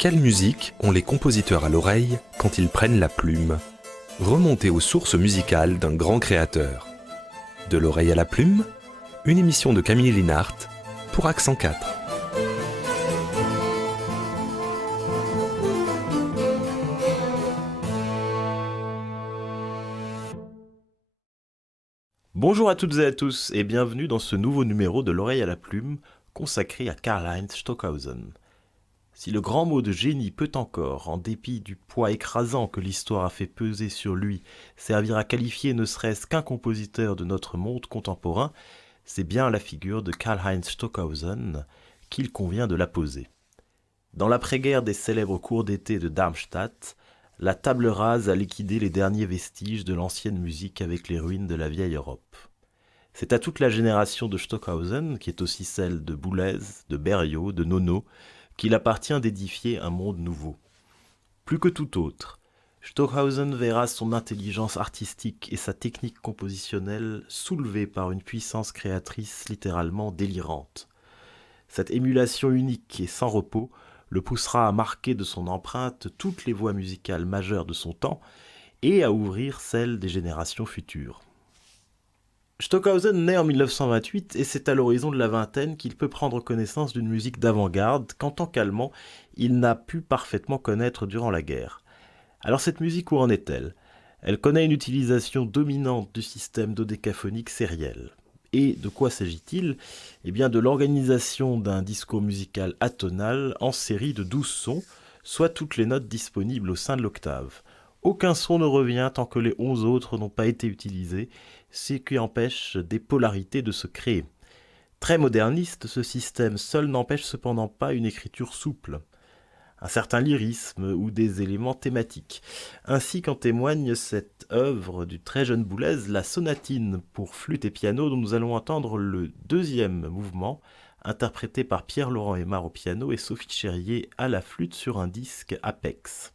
Quelle musique ont les compositeurs à l'oreille quand ils prennent la plume? Remontez aux sources musicales d'un grand créateur. De l'oreille à la plume, une émission de Camille Linhart pour Accent 4. Bonjour à toutes et à tous et bienvenue dans ce nouveau numéro de l'oreille à la plume consacré à Karlheinz Stockhausen. Si le grand mot de génie peut encore, en dépit du poids écrasant que l'histoire a fait peser sur lui, servir à qualifier ne serait-ce qu'un compositeur de notre monde contemporain, c'est bien à la figure de Karlheinz Stockhausen qu'il convient de la poser. Dans l'après-guerre des célèbres cours d'été de Darmstadt, la table rase a liquidé les derniers vestiges de l'ancienne musique avec les ruines de la vieille Europe. C'est à toute la génération de Stockhausen, qui est aussi celle de Boulez, de Berriot, de Nono, qu'il appartient d'édifier un monde nouveau. Plus que tout autre, Stockhausen verra son intelligence artistique et sa technique compositionnelle soulevées par une puissance créatrice littéralement délirante. Cette émulation unique et sans repos le poussera à marquer de son empreinte toutes les voies musicales majeures de son temps et à ouvrir celles des générations futures. Stockhausen naît en 1928 et c'est à l'horizon de la vingtaine qu'il peut prendre connaissance d'une musique d'avant-garde qu'en tant qu'Allemand, il n'a pu parfaitement connaître durant la guerre. Alors cette musique, où en est-elle ? Elle connaît une utilisation dominante du système dodécaphonique sériel. Et de quoi s'agit-il ? Eh bien de l'organisation d'un discours musical atonal en série de 12 sons, soit toutes les notes disponibles au sein de l'octave. Aucun son ne revient tant que les 11 autres n'ont pas été utilisés, ce qui empêche des polarités de se créer. Très moderniste, ce système seul n'empêche cependant pas une écriture souple, un certain lyrisme ou des éléments thématiques. Ainsi qu'en témoigne cette œuvre du très jeune Boulez, la sonatine pour flûte et piano, dont nous allons entendre le deuxième mouvement, interprété par Pierre-Laurent Aimard au piano et Sophie Chérier à la flûte sur un disque Apex.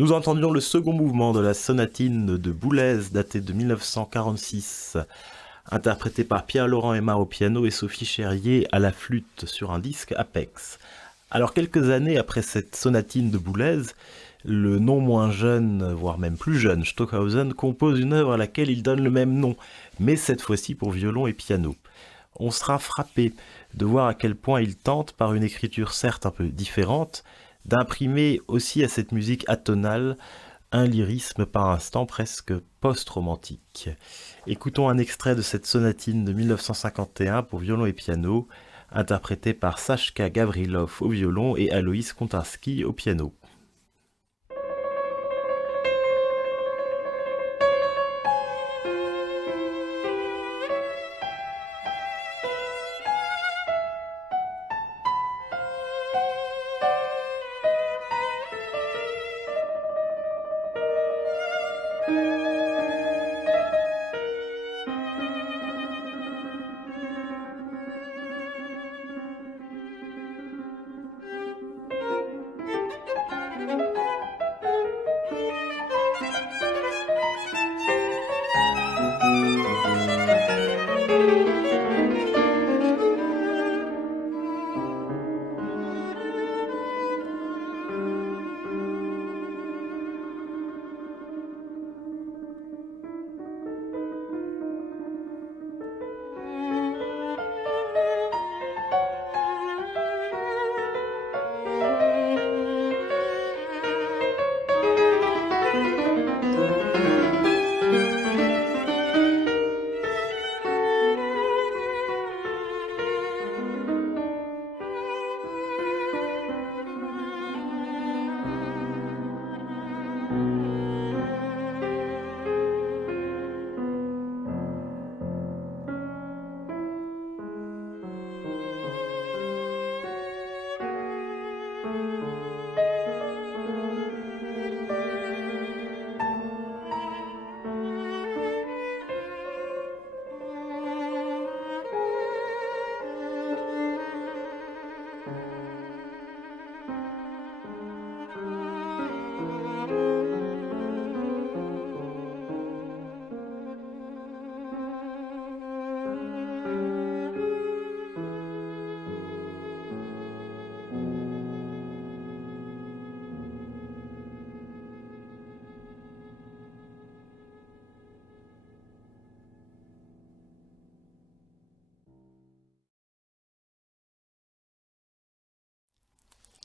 Nous entendions le second mouvement de la sonatine de Boulez datée de 1946, interprétée par Pierre-Laurent Aimard au piano et Sophie Cherrier à la flûte sur un disque Apex. Alors quelques années après cette sonatine de Boulez, le non moins jeune, voire même plus jeune, Stockhausen compose une œuvre à laquelle il donne le même nom, mais cette fois-ci pour violon et piano. On sera frappé de voir à quel point il tente, par une écriture certes un peu différente, d'imprimer aussi à cette musique atonale un lyrisme par instant presque post-romantique. Écoutons un extrait de cette sonatine de 1951 pour violon et piano, interprétée par Sashka Gavrilov au violon et Aloïs Kontarski au piano.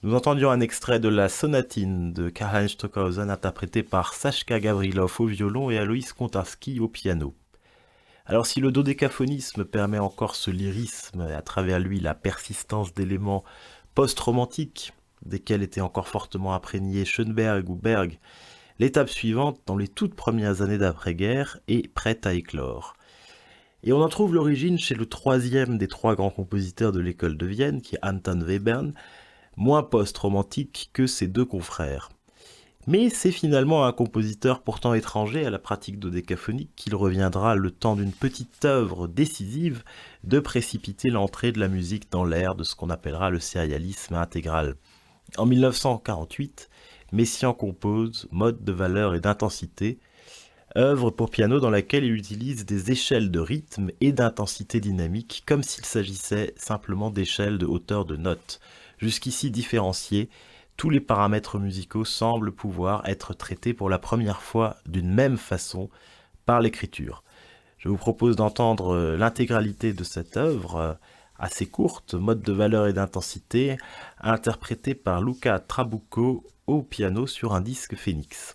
Nous entendions un extrait de la sonatine de Karlheinz Stockhausen interprétée par Sashka Gavrilov au violon et Aloïs Kontarski au piano. Alors si le dodécaphonisme permet encore ce lyrisme et à travers lui la persistance d'éléments post-romantiques, desquels étaient encore fortement imprégnés Schoenberg ou Berg, l'étape suivante, dans les toutes premières années d'après-guerre, est prête à éclore. Et on en trouve l'origine chez le troisième des trois grands compositeurs de l'école de Vienne, qui est Anton Webern, moins post-romantique que ses deux confrères. Mais c'est finalement un compositeur pourtant étranger à la pratique dodécaphonique qu'il reviendra, le temps d'une petite œuvre décisive, de précipiter l'entrée de la musique dans l'ère de ce qu'on appellera le sérialisme intégral. En 1948, Messiaen compose Mode de valeur et d'intensité, œuvre pour piano dans laquelle il utilise des échelles de rythme et d'intensité dynamique, comme s'il s'agissait simplement d'échelles de hauteur de notes. Jusqu'ici différenciés, tous les paramètres musicaux semblent pouvoir être traités pour la première fois d'une même façon par l'écriture. Je vous propose d'entendre l'intégralité de cette œuvre, assez courte, Mode de valeur et d'intensité, interprétée par Luca Trabucco au piano sur un disque Phoenix.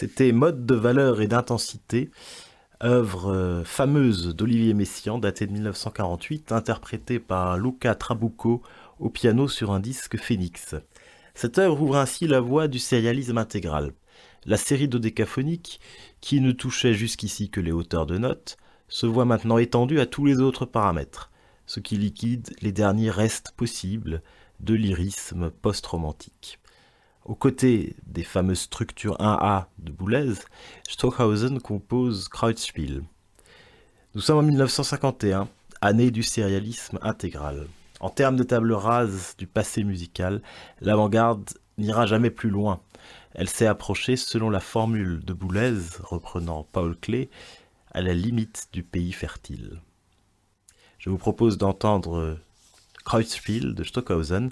C'était Mode de valeur et d'intensité, œuvre fameuse d'Olivier Messiaen, datée de 1948, interprétée par Luca Trabucco au piano sur un disque Phoenix. Cette œuvre ouvre ainsi la voie du sérialisme intégral. La série dodécaphonique, qui ne touchait jusqu'ici que les hauteurs de notes, se voit maintenant étendue à tous les autres paramètres, ce qui liquide les derniers restes possibles de lyrisme post-romantique. Aux côtés des fameuses structures 1A de Boulez, Stockhausen compose Kreuzspiel. Nous sommes en 1951, année du sérialisme intégral. En termes de table rase du passé musical, l'avant-garde n'ira jamais plus loin. Elle s'est approchée, selon la formule de Boulez, reprenant Paul Klee, à la limite du pays fertile. Je vous propose d'entendre Kreuzspiel de Stockhausen,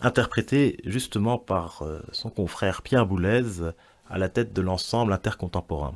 interprété justement par son confrère Pierre Boulez à la tête de l'ensemble intercontemporain.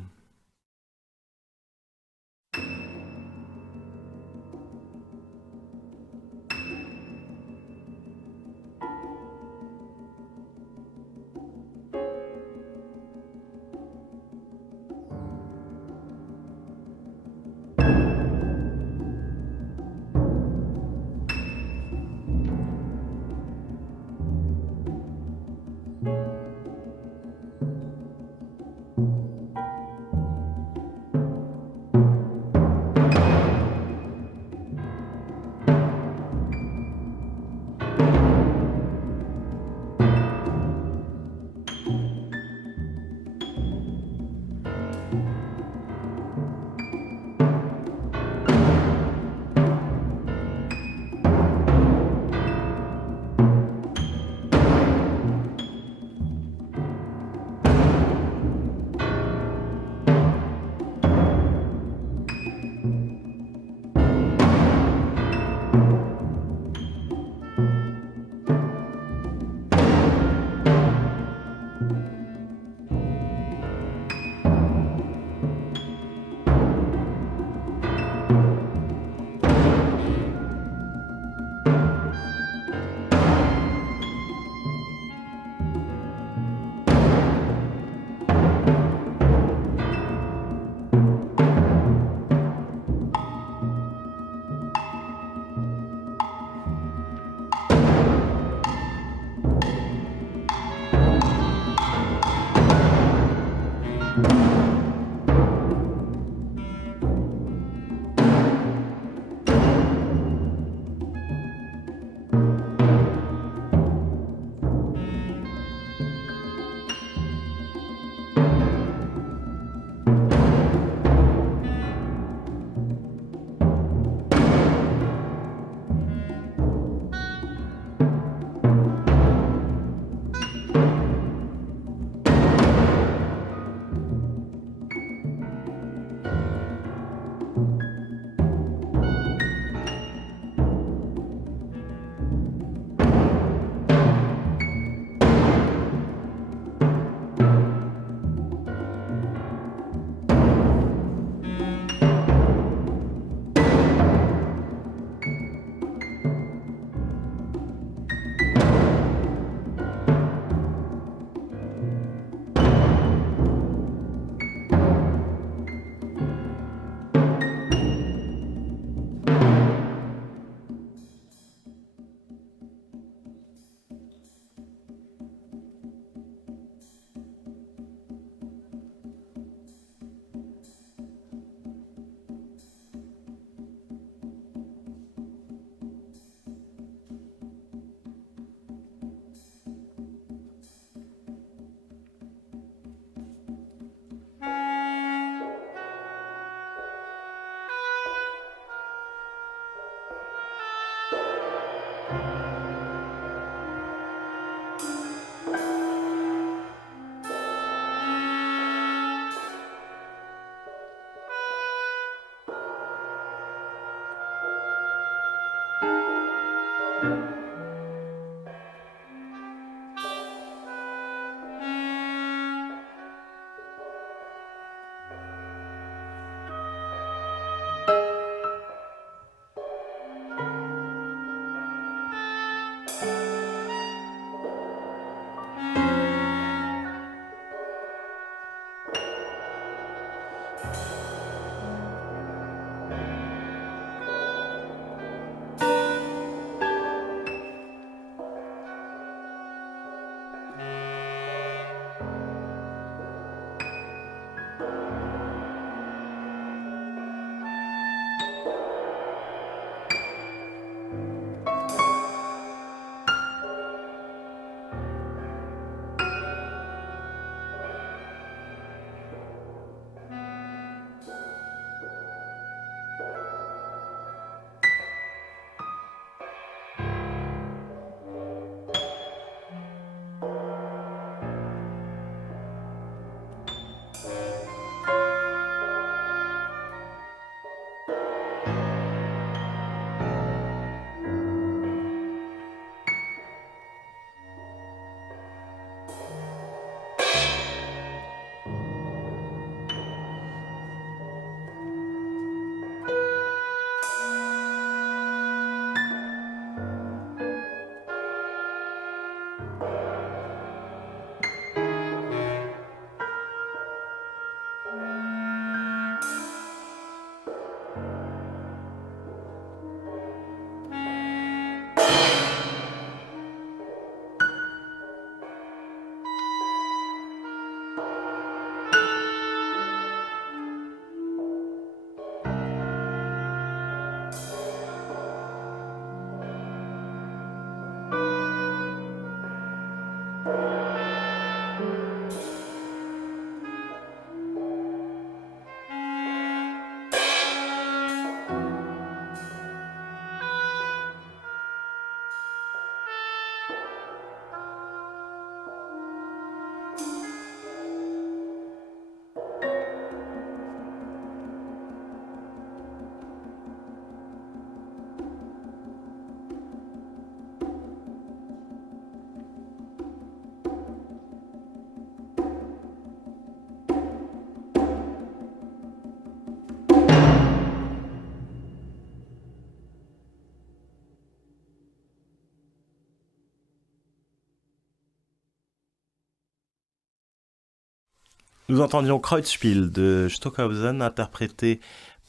Nous entendions Kreuzspiel de Stockhausen interprété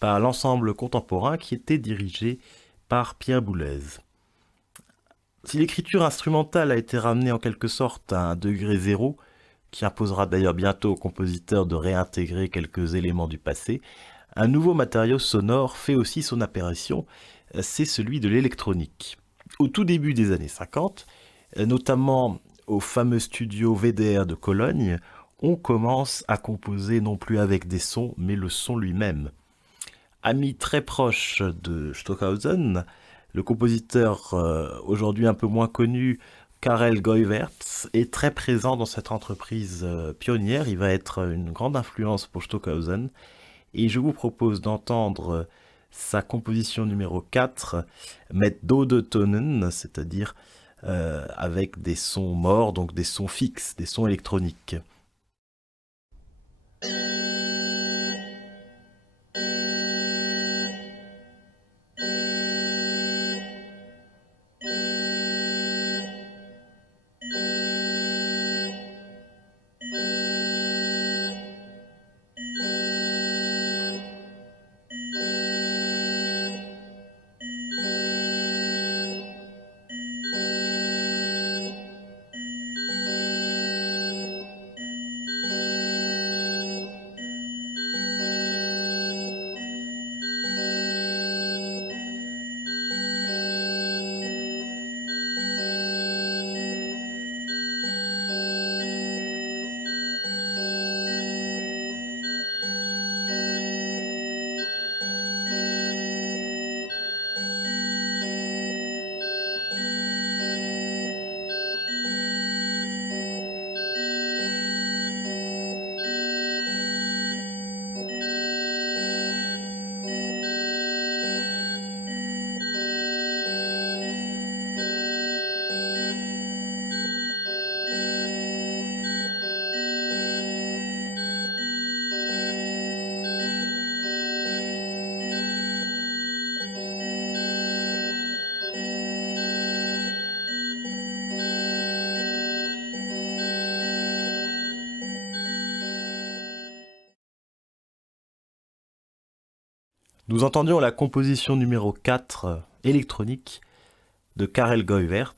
par l'ensemble contemporain qui était dirigé par Pierre Boulez. Si l'écriture instrumentale a été ramenée en quelque sorte à un degré zéro, qui imposera d'ailleurs bientôt au compositeur de réintégrer quelques éléments du passé, un nouveau matériau sonore fait aussi son apparition, c'est celui de l'électronique. Au tout début des années 50, notamment au fameux studio VDR de Cologne, on commence à composer non plus avec des sons, mais le son lui-même. Ami très proche de Stockhausen, le compositeur aujourd'hui un peu moins connu, Karel Goeyvaerts, est très présent dans cette entreprise pionnière. Il va être une grande influence pour Stockhausen. Et je vous propose d'entendre sa composition numéro 4, Met Dode Tonen, c'est-à-dire avec des sons morts, donc des sons fixes, des sons électroniques. Nous entendions la composition numéro 4, électronique, de Karel Goeyvaerts,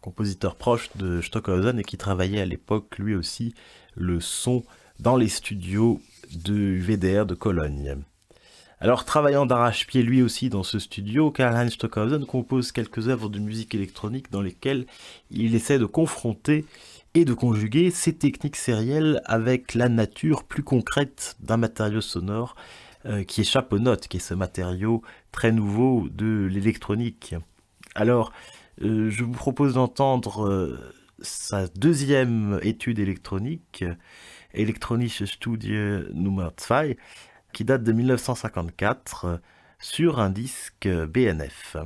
compositeur proche de Stockhausen et qui travaillait à l'époque lui aussi le son dans les studios du VDR de Cologne. Alors, travaillant d'arrache-pied lui aussi dans ce studio, Karlheinz Stockhausen compose quelques œuvres de musique électronique dans lesquelles il essaie de confronter et de conjuguer ces techniques sérielles avec la nature plus concrète d'un matériau sonore qui échappe aux notes, qui est ce matériau très nouveau de l'électronique. Alors, je vous propose d'entendre sa deuxième étude électronique, Elektronische Studie Nummer 2, qui date de 1954, sur un disque BNF.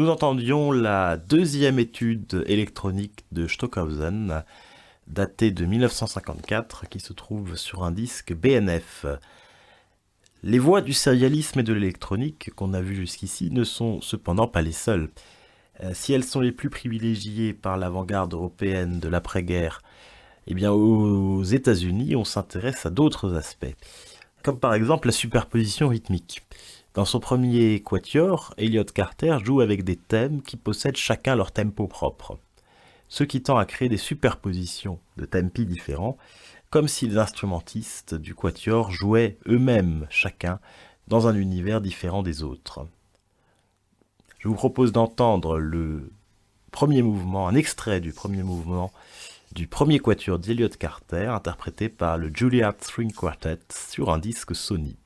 Nous entendions la deuxième étude électronique de Stockhausen, datée de 1954, qui se trouve sur un disque BNF. Les voies du sérialisme et de l'électronique qu'on a vues jusqu'ici ne sont cependant pas les seules. Si elles sont les plus privilégiées par l'avant-garde européenne de l'après-guerre, eh bien aux États-Unis, on s'intéresse à d'autres aspects, comme par exemple la superposition rythmique. Dans son premier quatuor, Elliott Carter joue avec des thèmes qui possèdent chacun leur tempo propre, ce qui tend à créer des superpositions de tempi différents, comme si les instrumentistes du quatuor jouaient eux-mêmes chacun dans un univers différent des autres. Je vous propose d'entendre le premier mouvement, un extrait du premier mouvement du premier quatuor d'Elliott Carter, interprété par le Juilliard String Quartet sur un disque Sony.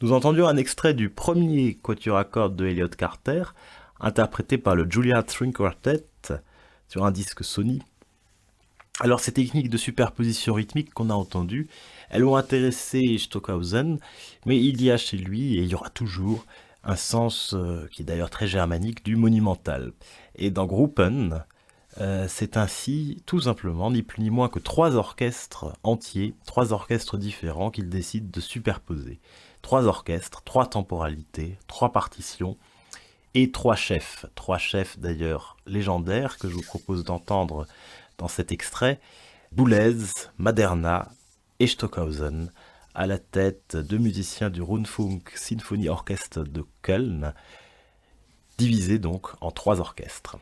Nous entendions un extrait du premier quatuor à cordes de Elliott Carter, interprété par le Juilliard String Quartet sur un disque Sony. Alors ces techniques de superposition rythmique qu'on a entendues, elles ont intéressé Stockhausen, mais il y a chez lui, et il y aura toujours, un sens qui est d'ailleurs très germanique du monumental. Et dans Gruppen, c'est ainsi, tout simplement, ni plus ni moins que 3 orchestres entiers, 3 orchestres différents qu'il décide de superposer. 3 orchestres, 3 temporalités, 3 partitions et 3 chefs. 3 chefs d'ailleurs légendaires que je vous propose d'entendre dans cet extrait. Boulez, Maderna et Stockhausen, à la tête de musiciens du Rundfunk Symphony Orchestra de Köln, divisés donc en 3 orchestres.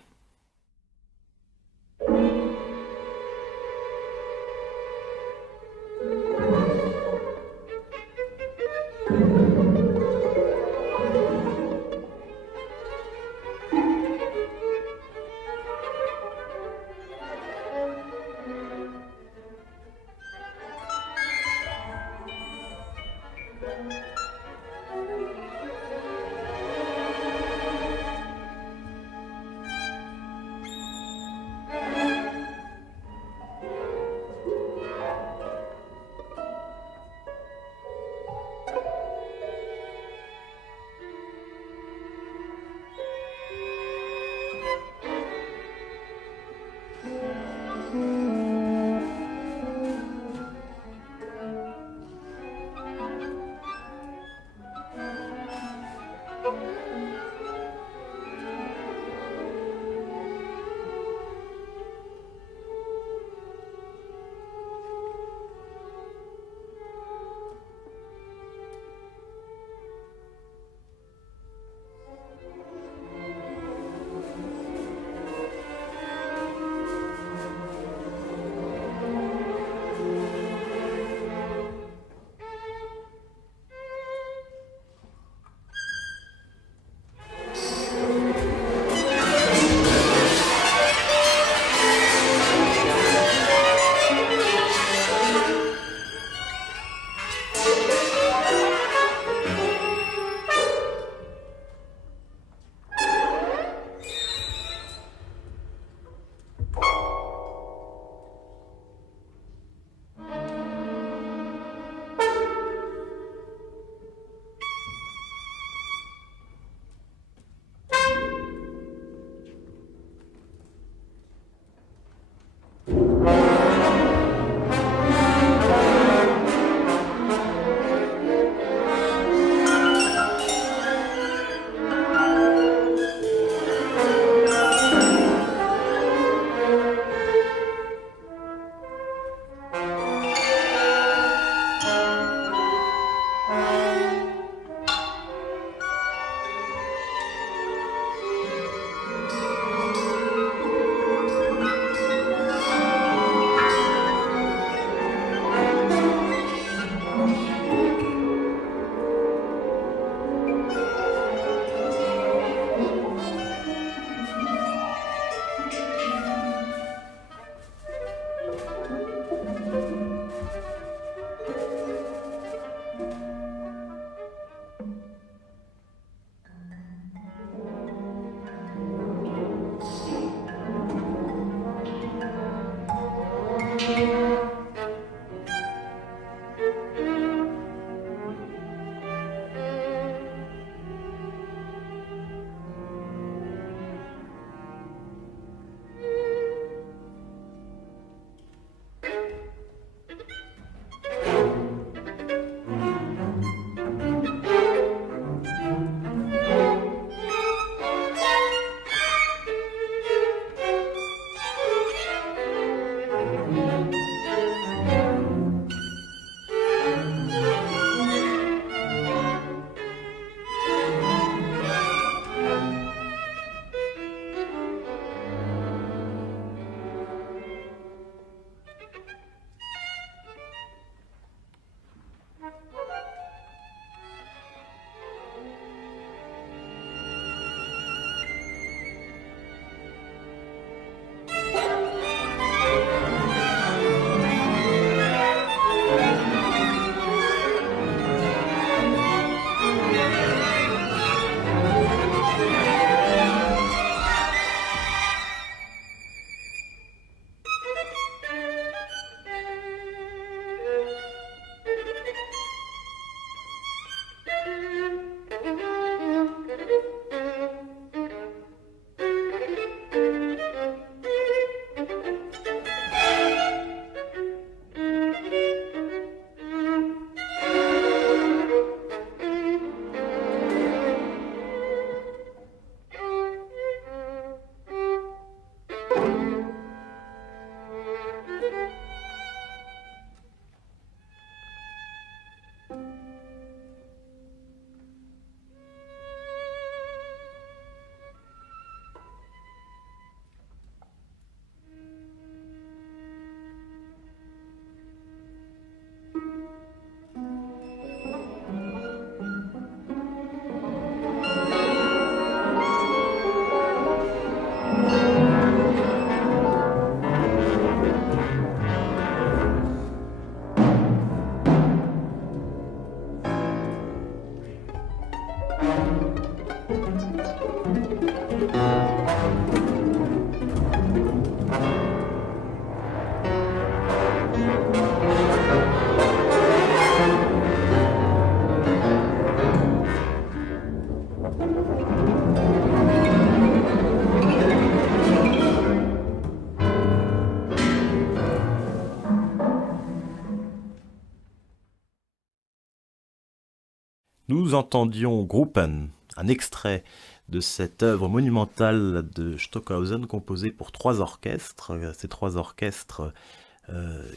Nous entendions Gruppen, un extrait de cette œuvre monumentale de Stockhausen composée pour 3 orchestres. Ces 3 orchestres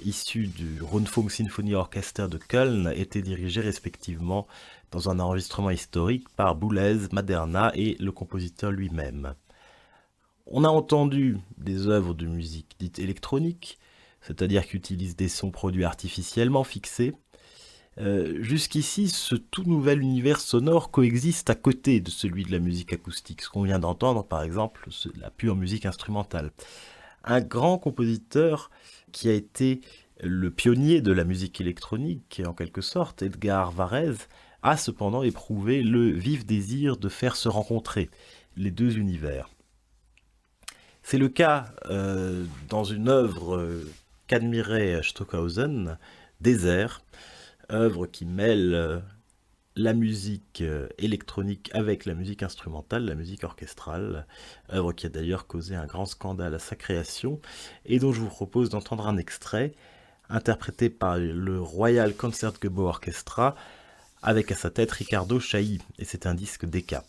issus du Rundfunk-Sinfonieorchester de Köln étaient dirigés respectivement dans un enregistrement historique par Boulez, Maderna et le compositeur lui-même. On a entendu des œuvres de musique dites électroniques, c'est-à-dire qui utilisent des sons produits artificiellement fixés. Jusqu'ici, ce tout nouvel univers sonore coexiste à côté de celui de la musique acoustique, ce qu'on vient d'entendre par exemple, la pure musique instrumentale. Un grand compositeur qui a été le pionnier de la musique électronique, en quelque sorte, Edgar Varèse, a cependant éprouvé le vif désir de faire se rencontrer les deux univers. C'est le cas dans une œuvre qu'admirait Stockhausen, Désert, œuvre qui mêle la musique électronique avec la musique instrumentale, la musique orchestrale, œuvre qui a d'ailleurs causé un grand scandale à sa création, et dont je vous propose d'entendre un extrait, interprété par le Royal Concertgebouw Orchestra, avec à sa tête Riccardo Chailly, et c'est un disque Decca.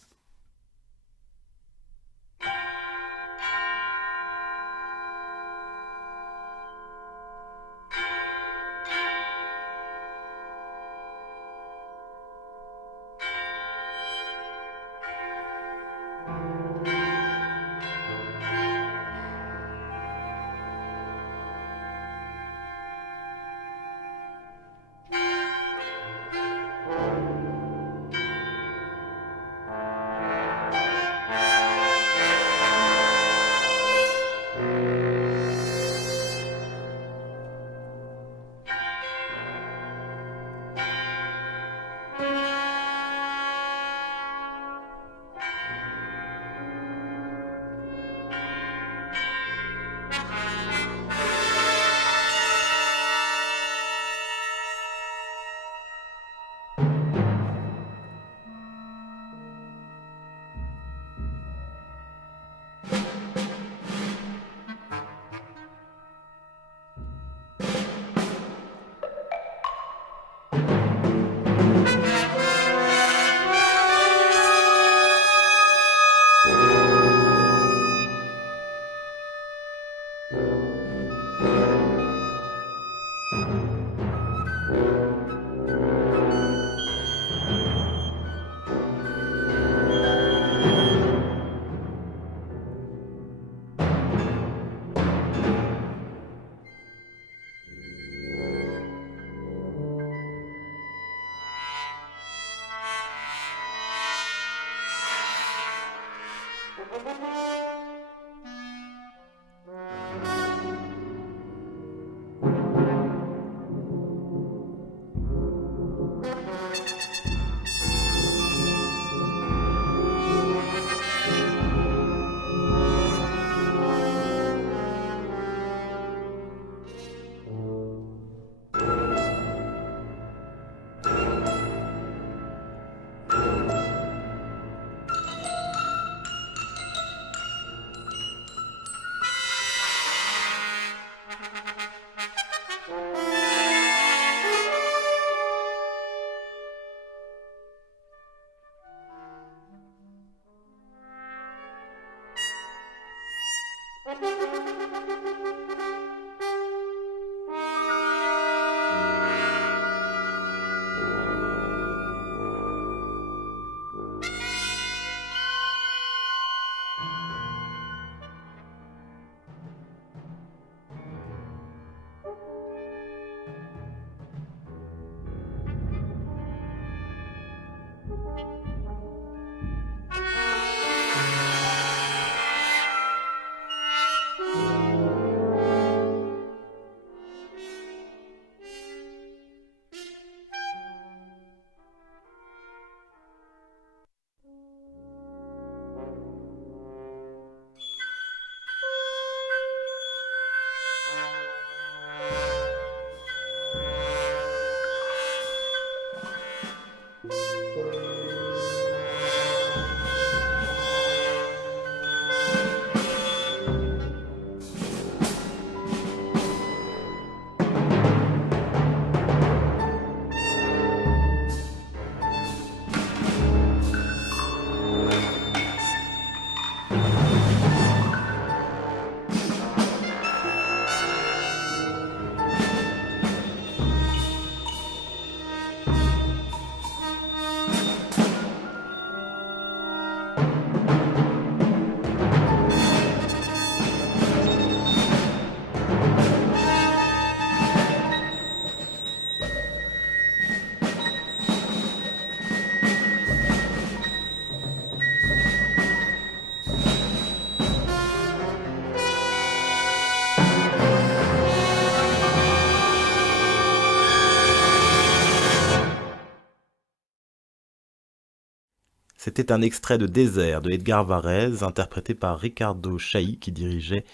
C'était un extrait de Désert de Edgar Varèse, interprété par Ricardo Chailly, qui dirigeait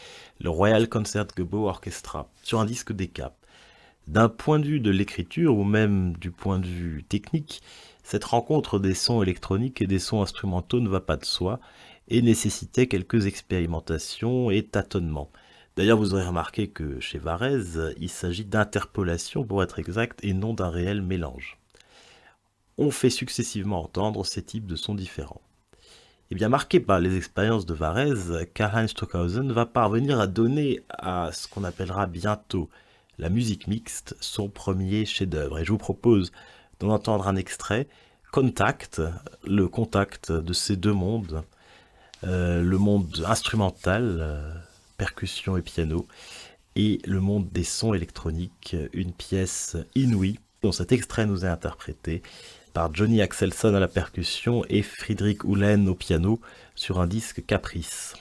le Royal Concertgebouw Orchestra, sur un disque Decca. D'un point de vue de l'écriture, ou même du point de vue technique, cette rencontre des sons électroniques et des sons instrumentaux ne va pas de soi, et nécessitait quelques expérimentations et tâtonnements. D'ailleurs, vous aurez remarqué que chez Varèse, il s'agit d'interpolation pour être exact, et non d'un réel mélange. On fait successivement entendre ces types de sons différents. Et bien marqué par les expériences de Varèse, Karlheinz Stockhausen va parvenir à donner à ce qu'on appellera bientôt la musique mixte son premier chef-d'œuvre. Et je vous propose d'en entendre un extrait, Contact, le contact de ces deux mondes, le monde instrumental, percussion et piano, et le monde des sons électroniques, une pièce inouïe dont cet extrait nous est interprété par Johnny Axelson à la percussion et Friedrich Uhlen au piano sur un disque Caprice.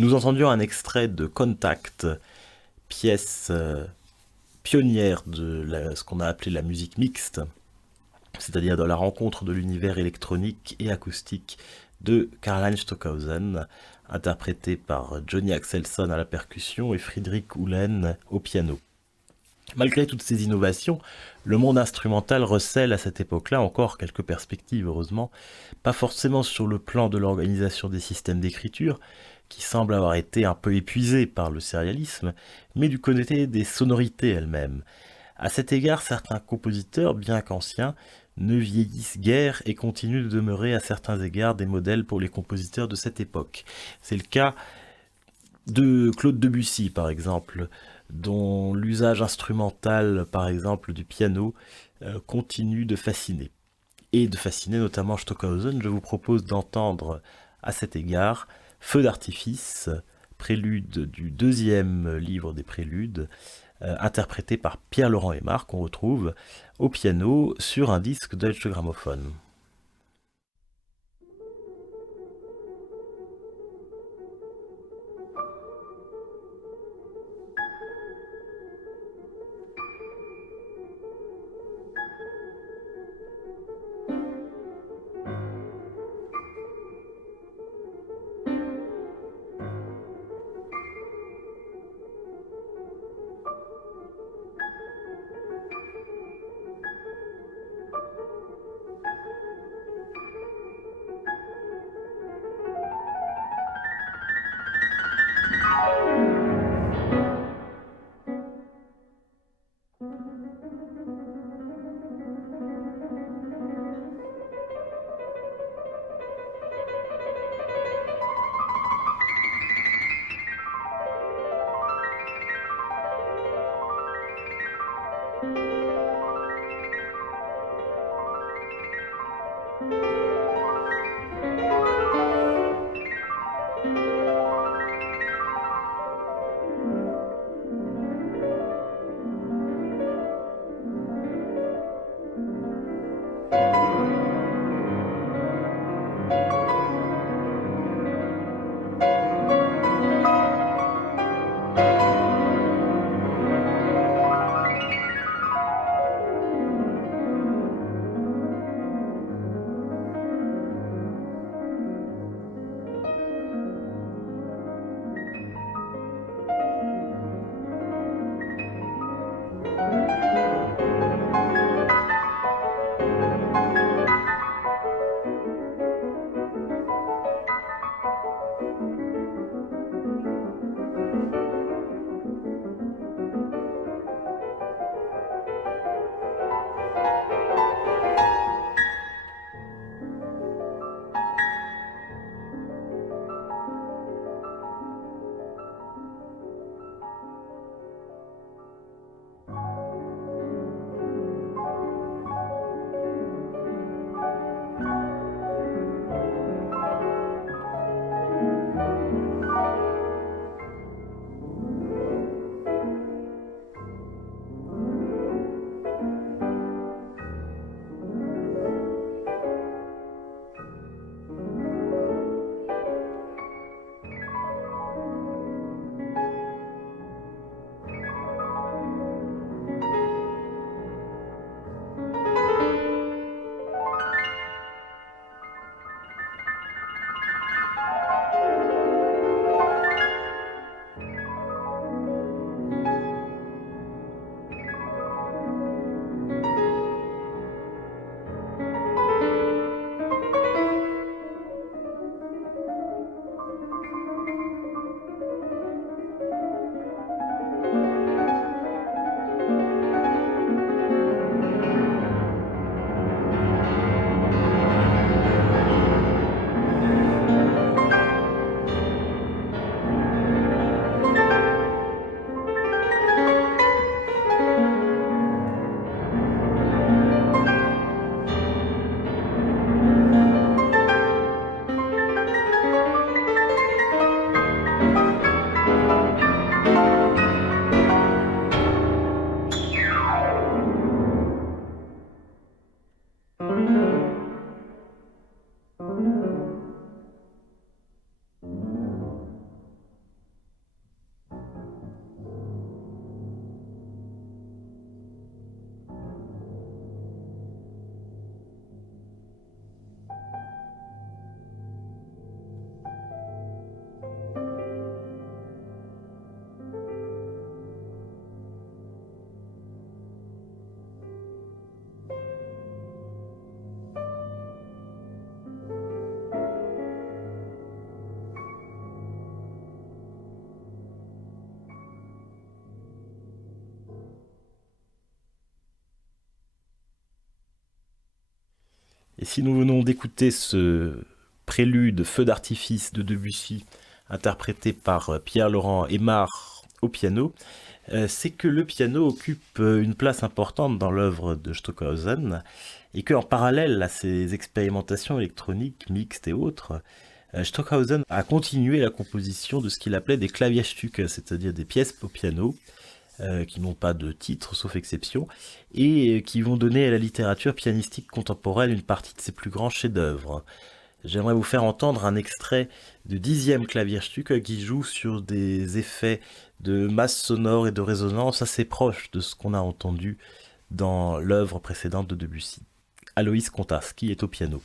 Nous entendions un extrait de Contact, pièce pionnière de ce qu'on a appelé la musique mixte, c'est-à-dire de la rencontre de l'univers électronique et acoustique de Karlheinz Stockhausen, interprété par Johnny Axelson à la percussion et Friedrich Uhlen au piano. Malgré toutes ces innovations, le monde instrumental recèle à cette époque-là encore quelques perspectives, heureusement, pas forcément sur le plan de l'organisation des systèmes d'écriture, qui semble avoir été un peu épuisé par le sérialisme, mais du côté des sonorités elles-mêmes. À cet égard, certains compositeurs, bien qu'anciens, ne vieillissent guère et continuent de demeurer à certains égards des modèles pour les compositeurs de cette époque. C'est le cas de Claude Debussy, par exemple, dont l'usage instrumental, par exemple, du piano, continue de fasciner. Et de fasciner notamment Stockhausen. Je vous propose d'entendre à cet égard Feu d'artifice, prélude du deuxième livre des préludes, interprété par Pierre-Laurent Aimard, qu'on retrouve au piano sur un disque Deutsche Grammophon. Et si nous venons d'écouter ce prélude Feu d'artifice de Debussy, interprété par Pierre-Laurent Aimard au piano, c'est que le piano occupe une place importante dans l'œuvre de Stockhausen, et qu'en parallèle à ces expérimentations électroniques, mixtes et autres, Stockhausen a continué la composition de ce qu'il appelait des Klavierstücke, c'est-à-dire des pièces au piano, qui n'ont pas de titre, sauf exception, et qui vont donner à la littérature pianistique contemporaine une partie de ses plus grands chefs-d'œuvre. J'aimerais vous faire entendre un extrait du 10e Klavierstück qui joue sur des effets de masse sonore et de résonance assez proches de ce qu'on a entendu dans l'œuvre précédente de Debussy. Aloïs Kontarski est au piano.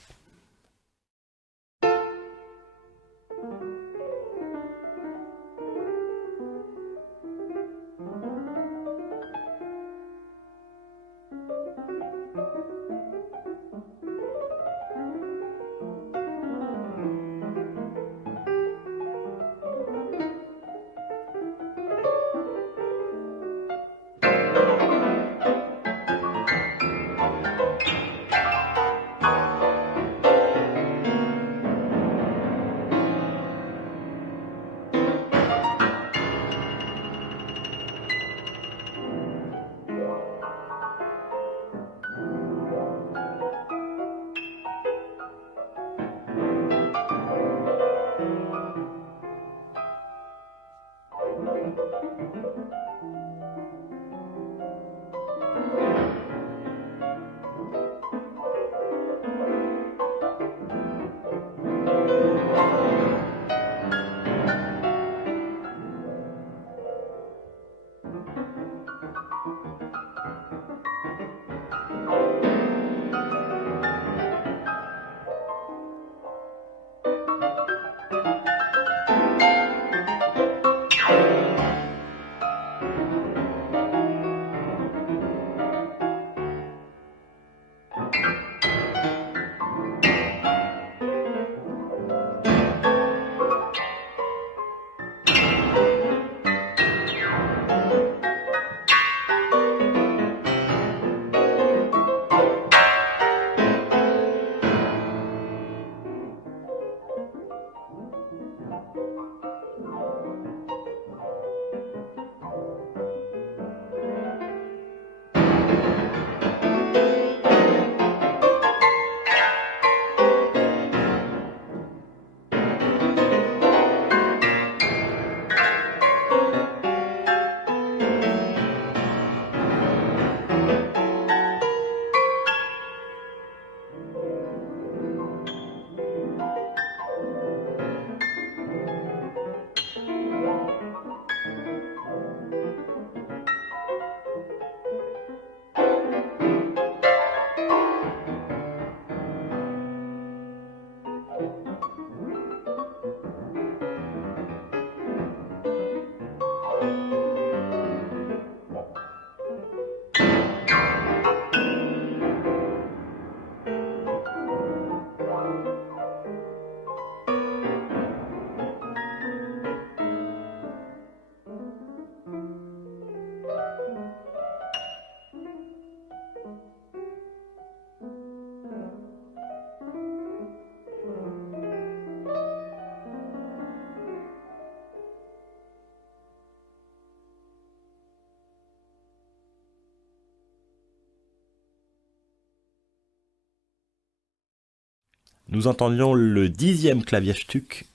Nous entendions le 10e Klavierstück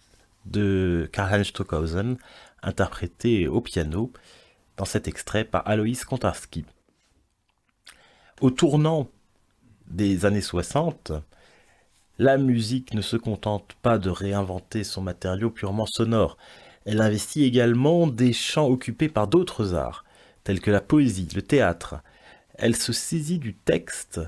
de Karlheinz Stockhausen, interprété au piano, dans cet extrait par Aloïs Kontarski. Au tournant des années 60, la musique ne se contente pas de réinventer son matériau purement sonore. Elle investit également des champs occupés par d'autres arts, tels que la poésie, le théâtre. Elle se saisit du texte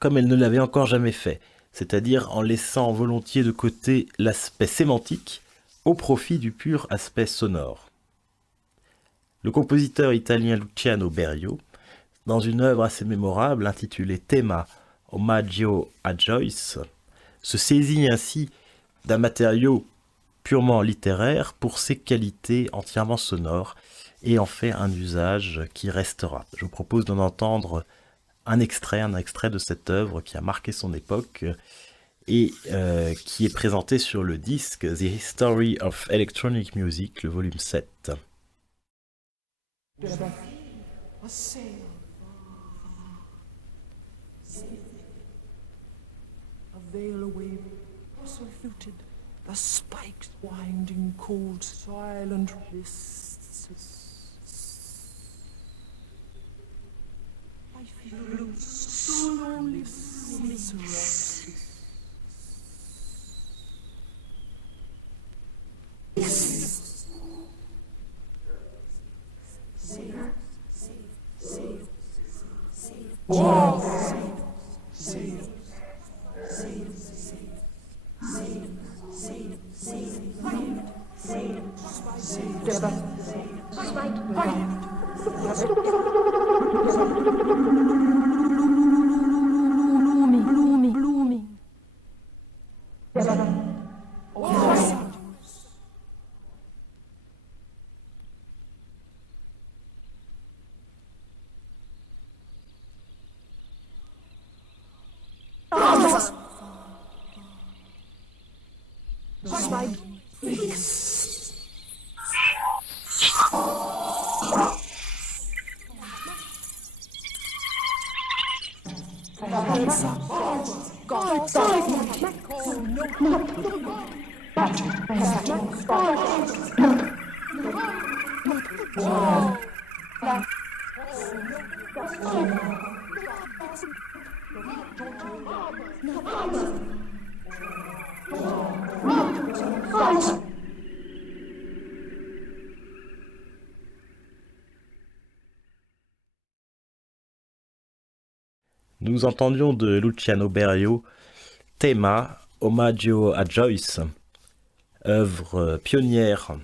comme elle ne l'avait encore jamais fait, c'est-à-dire en laissant volontiers de côté l'aspect sémantique au profit du pur aspect sonore. Le compositeur italien Luciano Berio, dans une œuvre assez mémorable intitulée Tema, Omaggio a Joyce, se saisit ainsi d'un matériau purement littéraire pour ses qualités entièrement sonores et en fait un usage qui restera. Je vous propose d'en entendre un extrait de cette œuvre qui a marqué son époque et qui est présenté sur le disque The History of Electronic Music, le volume 7. The spikes winding cold, silent wrists. I feel so lonely, blooming. Nous entendions de Luciano Berio Tema, Omaggio a Joyce, œuvre pionnière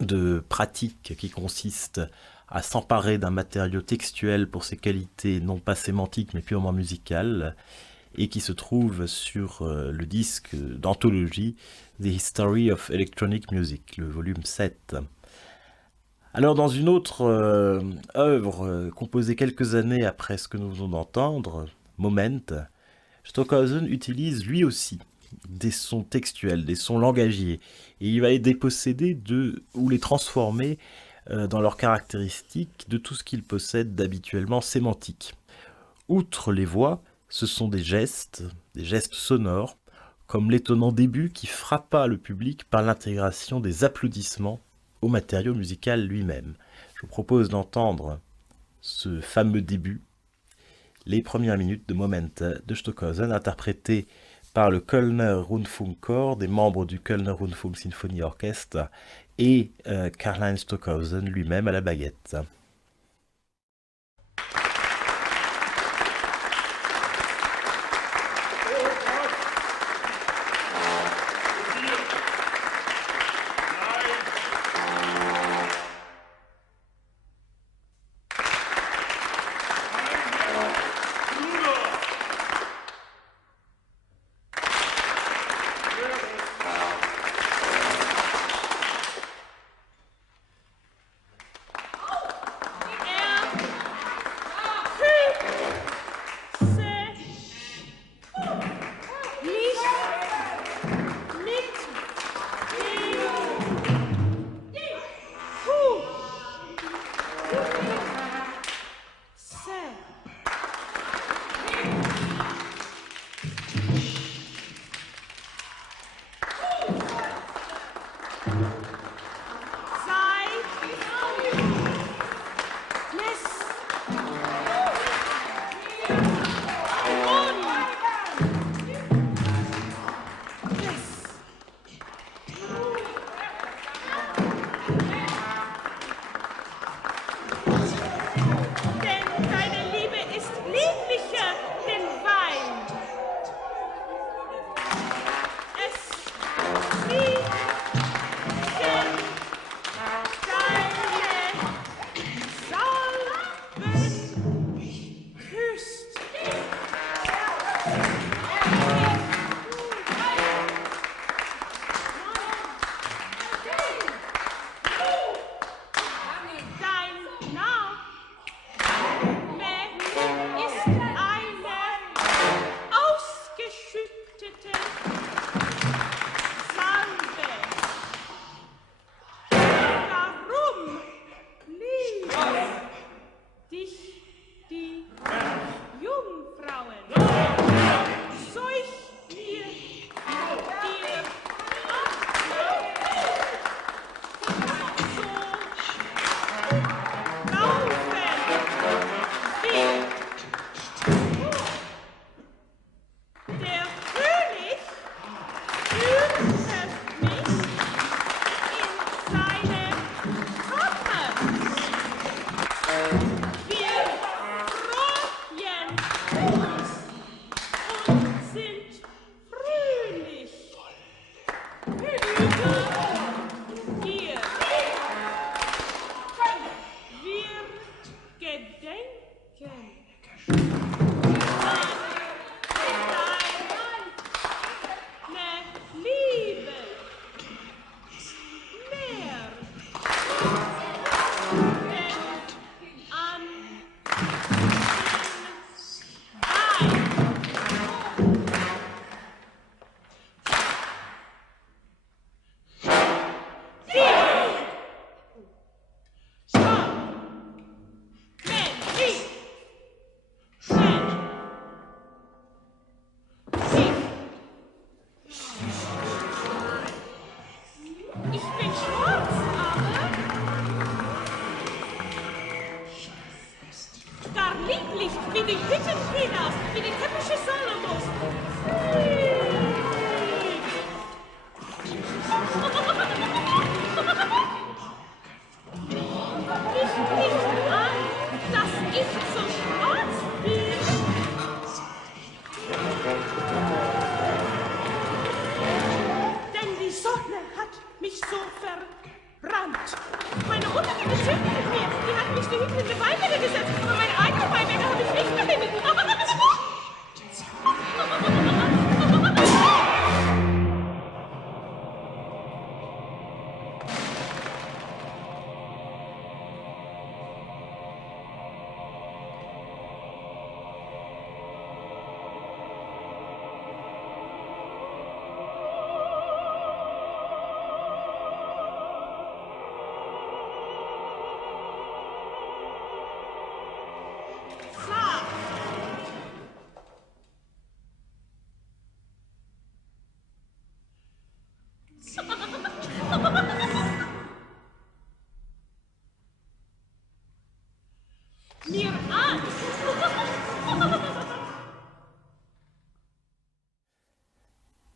de pratique qui consiste à s'emparer d'un matériau textuel pour ses qualités non pas sémantiques mais purement musicales et qui se trouve sur le disque d'anthologie The History of Electronic Music, le volume 7. Alors dans une autre œuvre composée quelques années après ce que nous venons d'entendre, Moment, Stockhausen utilise lui aussi des sons textuels, des sons langagiers, et il va les déposséder ou les transformer dans leurs caractéristiques de tout ce qu'il possède d'habituellement sémantique. Outre les voix, ce sont des gestes sonores, comme l'étonnant début qui frappa le public par l'intégration des applaudissements au matériau musical lui-même. Je vous propose d'entendre ce fameux début, les premières minutes de Moment de Stockhausen, interprétées par le Kölner Rundfunkchor, des membres du Kölner Rundfunk Symphony Orchestra et Karlheinz Stockhausen lui-même à la baguette.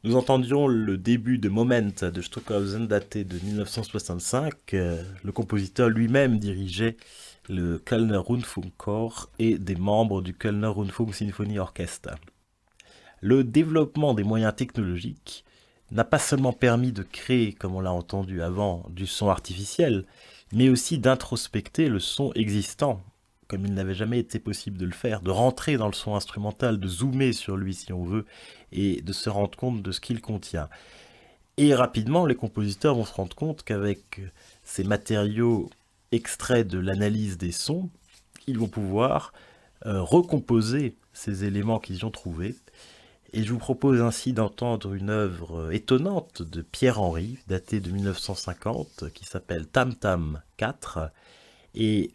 Nous entendions le début de Moment de Stockhausen daté de 1965. Le compositeur lui-même dirigeait le Kölner Rundfunkchor et des membres du Kölner Rundfunk Sinfonie Orchestra. Le développement des moyens technologiques n'a pas seulement permis de créer, comme on l'a entendu avant, du son artificiel, mais aussi d'introspecter le son existant, comme il n'avait jamais été possible de le faire, de rentrer dans le son instrumental, de zoomer sur lui si on veut, et de se rendre compte de ce qu'il contient. Et rapidement, les compositeurs vont se rendre compte qu'avec ces matériaux extraits de l'analyse des sons, ils vont pouvoir recomposer ces éléments qu'ils ont trouvés. Et je vous propose ainsi d'entendre une œuvre étonnante de Pierre Henry, datée de 1950, qui s'appelle Tam Tam 4, et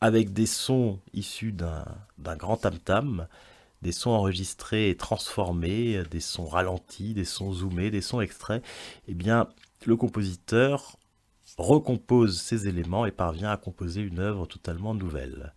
avec des sons issus d'un grand tam-tam, des sons enregistrés et transformés, des sons ralentis, des sons zoomés, des sons extraits, eh bien, le compositeur recompose ces éléments et parvient à composer une œuvre totalement nouvelle.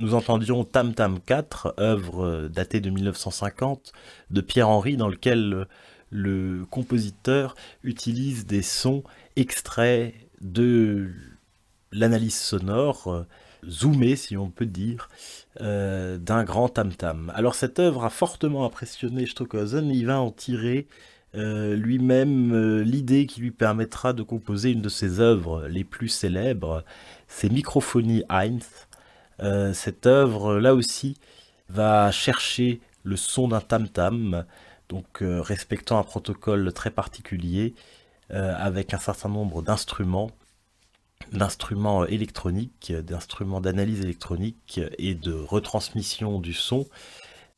Nous entendions Tam Tam 4, œuvre datée de 1950 de Pierre Henry, dans lequel le compositeur utilise des sons extraits de l'analyse sonore, zoomée si on peut dire, d'un grand tam-tam. Alors cette œuvre a fortement impressionné Stockhausen, il va en tirer lui-même l'idée qui lui permettra de composer une de ses œuvres les plus célèbres, c'est Microphonie Heinz. Cette œuvre, là aussi, va chercher le son d'un tam-tam, donc respectant un protocole très particulier, avec un certain nombre d'instruments électroniques, d'instruments d'analyse électronique et de retransmission du son.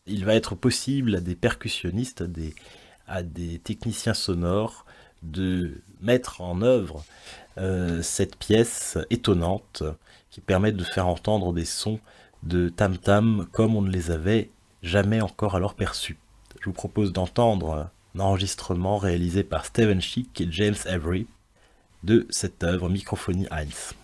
Il va être possible à des percussionnistes, à des techniciens sonores, de mettre en œuvre cette pièce étonnante qui permet de faire entendre des sons de tam-tam comme on ne les avait jamais encore alors perçus. Je vous propose d'entendre un enregistrement réalisé par Steven Schick et James Avery de cette œuvre Microphonie Heinz.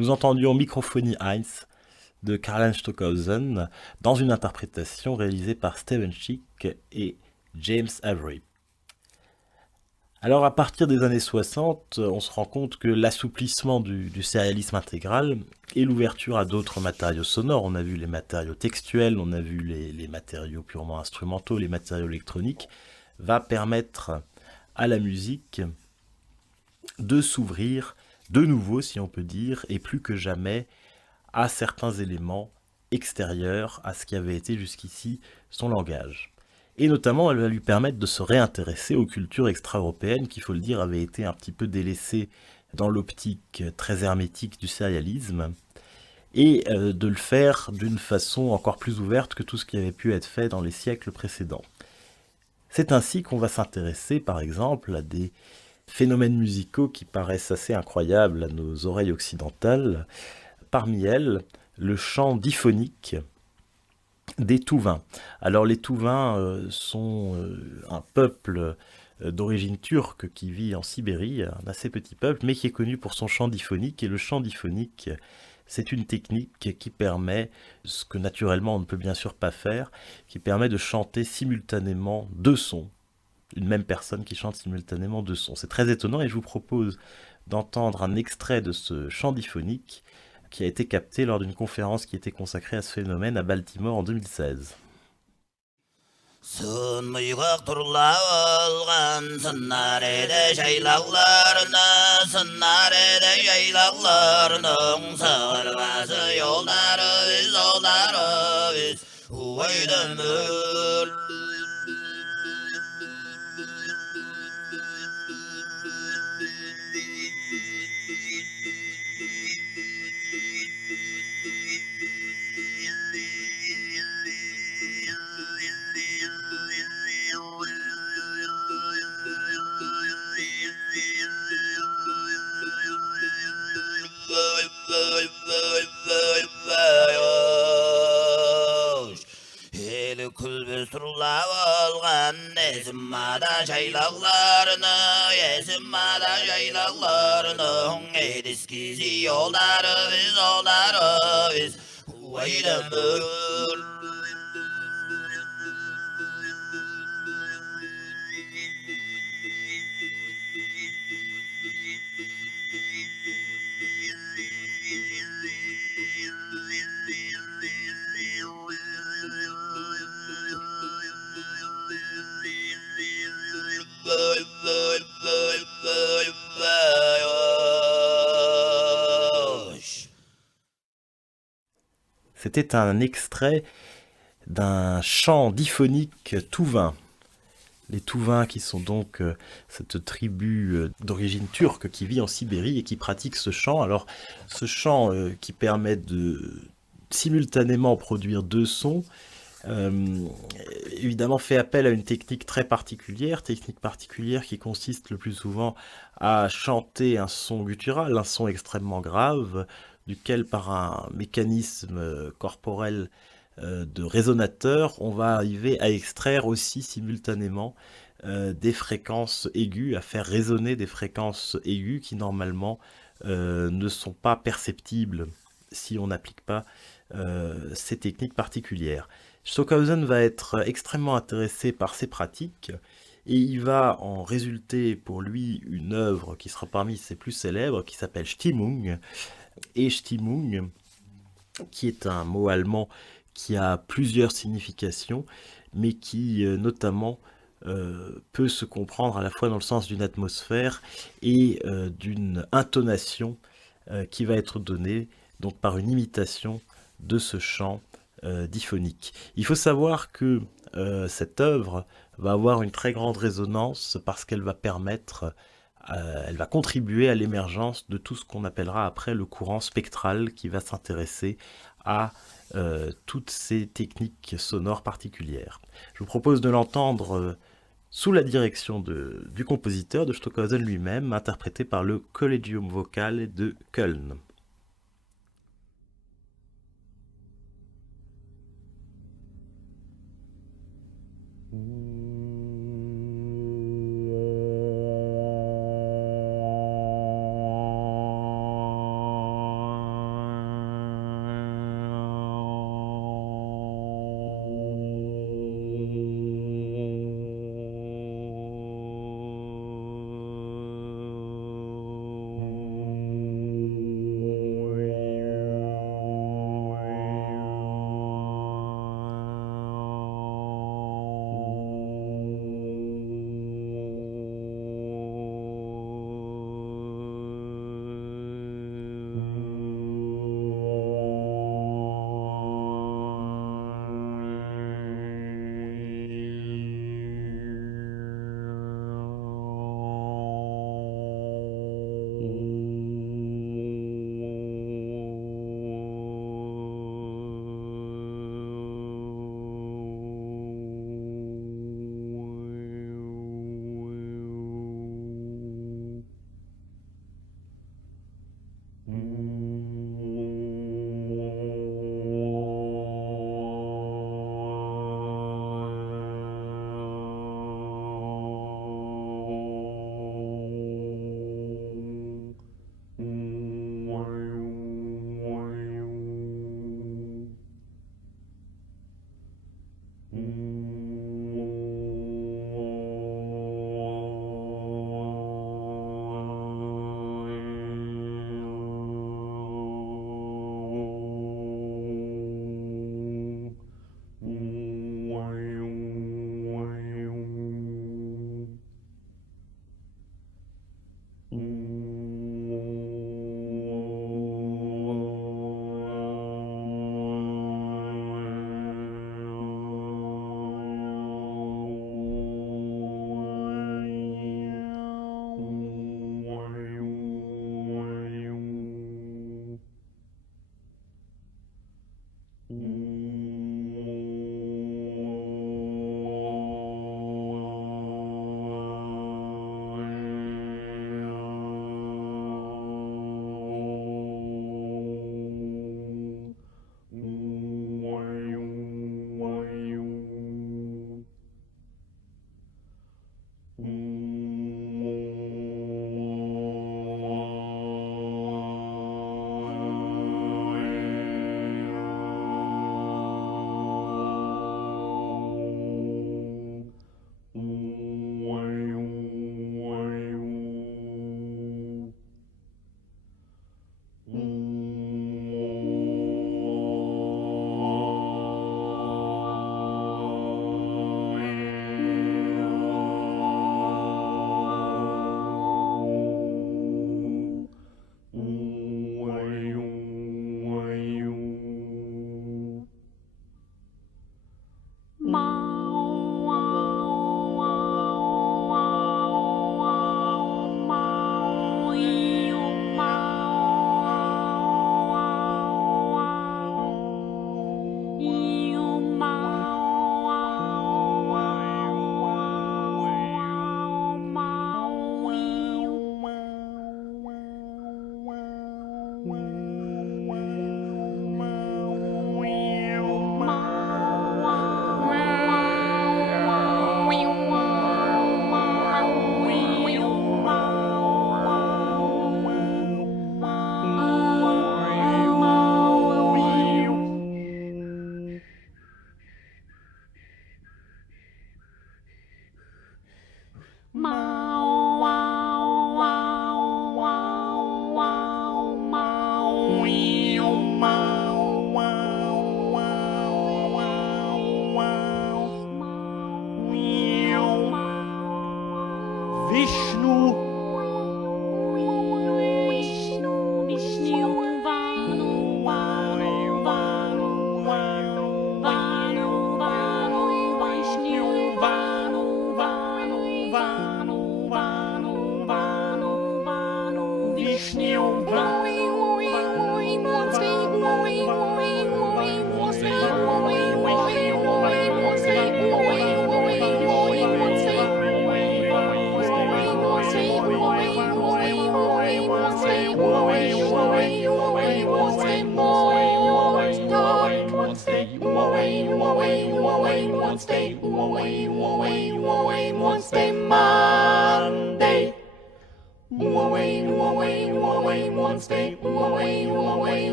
Nous entendions Microphonie Heinz de Karlheinz Stockhausen dans une interprétation réalisée par Steven Schick et James Avery. Alors à partir des années 60, on se rend compte que l'assouplissement du sérialisme intégral et l'ouverture à d'autres matériaux sonores, on a vu les matériaux textuels, on a vu les matériaux purement instrumentaux, les matériaux électroniques, va permettre à la musique de s'ouvrir de nouveau, si on peut dire, et plus que jamais, à certains éléments extérieurs à ce qui avait été jusqu'ici son langage. Et notamment, elle va lui permettre de se réintéresser aux cultures extra-européennes qui, il faut le dire, avaient été un petit peu délaissées dans l'optique très hermétique du sérialisme, et de le faire d'une façon encore plus ouverte que tout ce qui avait pu être fait dans les siècles précédents. C'est ainsi qu'on va s'intéresser, par exemple, à des phénomènes musicaux qui paraissent assez incroyables à nos oreilles occidentales. Parmi elles, le chant diphonique des Touvains. Alors les Touvains sont un peuple d'origine turque qui vit en Sibérie, un assez petit peuple, mais qui est connu pour son chant diphonique. Et le chant diphonique, c'est une technique qui permet, ce que naturellement on ne peut bien sûr pas faire, qui permet de chanter simultanément deux sons. Une même personne qui chante simultanément deux sons. C'est très étonnant et je vous propose d'entendre un extrait de ce chant diphonique qui a été capté lors d'une conférence qui était consacrée à ce phénomène à Baltimore en 2016. Sınmıyık turlavalgan sınnar ede şaylaklarına sınnar ede şaylaklarının sığırması yolları biz uydumur. Yesimada şaylaklarını, yesimada şaylaklarını, ediskizi yolları biz, uydumur. C'était un extrait d'un chant diphonique touvain. Les Touvains qui sont donc cette tribu d'origine turque qui vit en Sibérie et qui pratique ce chant. Alors ce chant qui permet de simultanément produire deux sons, évidemment fait appel à une technique très particulière, qui consiste le plus souvent à chanter un son guttural, un son extrêmement grave, duquel par un mécanisme corporel de résonateur, on va arriver à extraire aussi simultanément des fréquences aiguës, à faire résonner des fréquences aiguës qui normalement ne sont pas perceptibles si on n'applique pas ces techniques particulières. Stockhausen va être extrêmement intéressé par ces pratiques et il va en résulter pour lui une œuvre qui sera parmi ses plus célèbres qui s'appelle Stimmung. Et Stimmung, qui est un mot allemand qui a plusieurs significations, mais qui notamment peut se comprendre à la fois dans le sens d'une atmosphère et d'une intonation qui va être donnée donc par une imitation de ce chant diphonique. Il faut savoir que cette œuvre va avoir une très grande résonance parce qu'elle va permettre, elle va contribuer à l'émergence de tout ce qu'on appellera après le courant spectral qui va s'intéresser à toutes ces techniques sonores particulières. Je vous propose de l'entendre sous la direction du compositeur, de Stockhausen lui-même, interprété par le Collegium Vocale de Köln.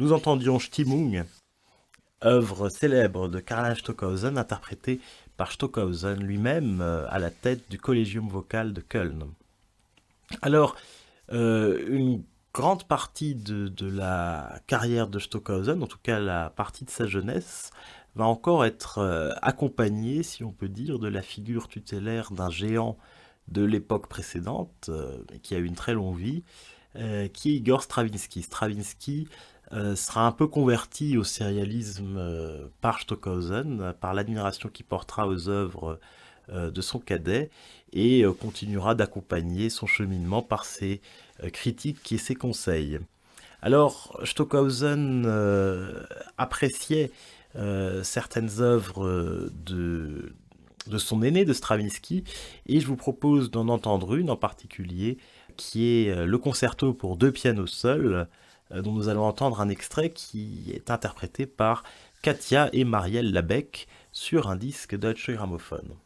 Nous entendions Stimmung, œuvre célèbre de Karl Stockhausen, interprétée par Stockhausen lui-même à la tête du Collegium vocal de Köln. Alors, une grande partie de la carrière de Stockhausen, en tout cas la partie de sa jeunesse, va encore être accompagnée, si on peut dire, de la figure tutélaire d'un géant de l'époque précédente, qui a eu une très longue vie, qui est Igor Stravinsky. Stravinsky sera un peu converti au sérialisme par Stockhausen, par l'admiration qu'il portera aux œuvres de son cadet, et continuera d'accompagner son cheminement par ses critiques et ses conseils. Alors, Stockhausen appréciait certaines œuvres de son aîné, de Stravinsky, et je vous propose d'en entendre une en particulier, qui est le concerto pour 2 pianos seuls, dont nous allons entendre un extrait qui est interprété par Katia et Marielle Labec sur un disque Deutsche Grammophon.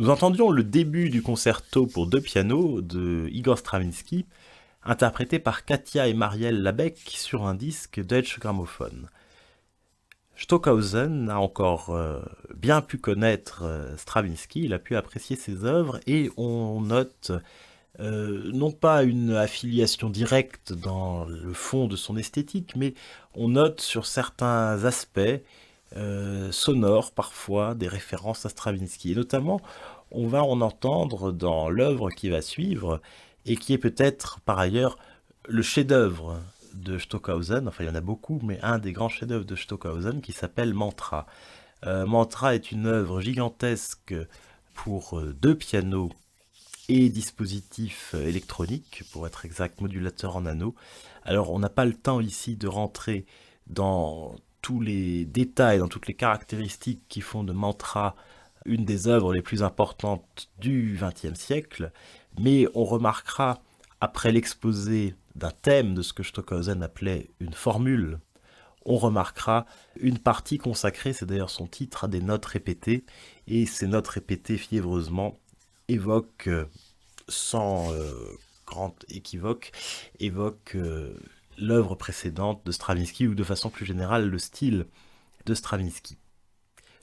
Nous entendions le début du concerto pour 2 pianos de Igor Stravinsky, interprété par Katia et Marielle Labec sur un disque Deutsche Grammophon. Stockhausen a encore bien pu connaître Stravinsky, il a pu apprécier ses œuvres et on note non pas une affiliation directe dans le fond de son esthétique, mais on note sur certains aspects sonores parfois des références à Stravinsky. Et notamment, on va en entendre dans l'œuvre qui va suivre et qui est peut-être par ailleurs le chef-d'œuvre de Stockhausen, enfin il y en a beaucoup, mais un des grands chefs-d'œuvre de Stockhausen qui s'appelle Mantra. Mantra est une œuvre gigantesque pour 2 pianos et dispositifs électroniques, pour être exact, modulateur en anneaux. Alors on n'a pas le temps ici de rentrer dans tous les détails, dans toutes les caractéristiques qui font de Mantra une des œuvres les plus importantes du XXe siècle, mais on remarquera, après l'exposé d'un thème de ce que Stockhausen appelait une formule, on remarquera une partie consacrée, c'est d'ailleurs son titre, à des notes répétées, et ces notes répétées fiévreusement évoquent, sans grand équivoque, l'œuvre précédente de Stravinsky, ou de façon plus générale le style de Stravinsky.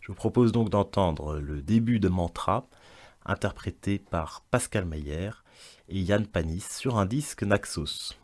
Je vous propose donc d'entendre le début de Mantra, interprété par Pascal Mayer et Yann Panis sur un disque Naxos.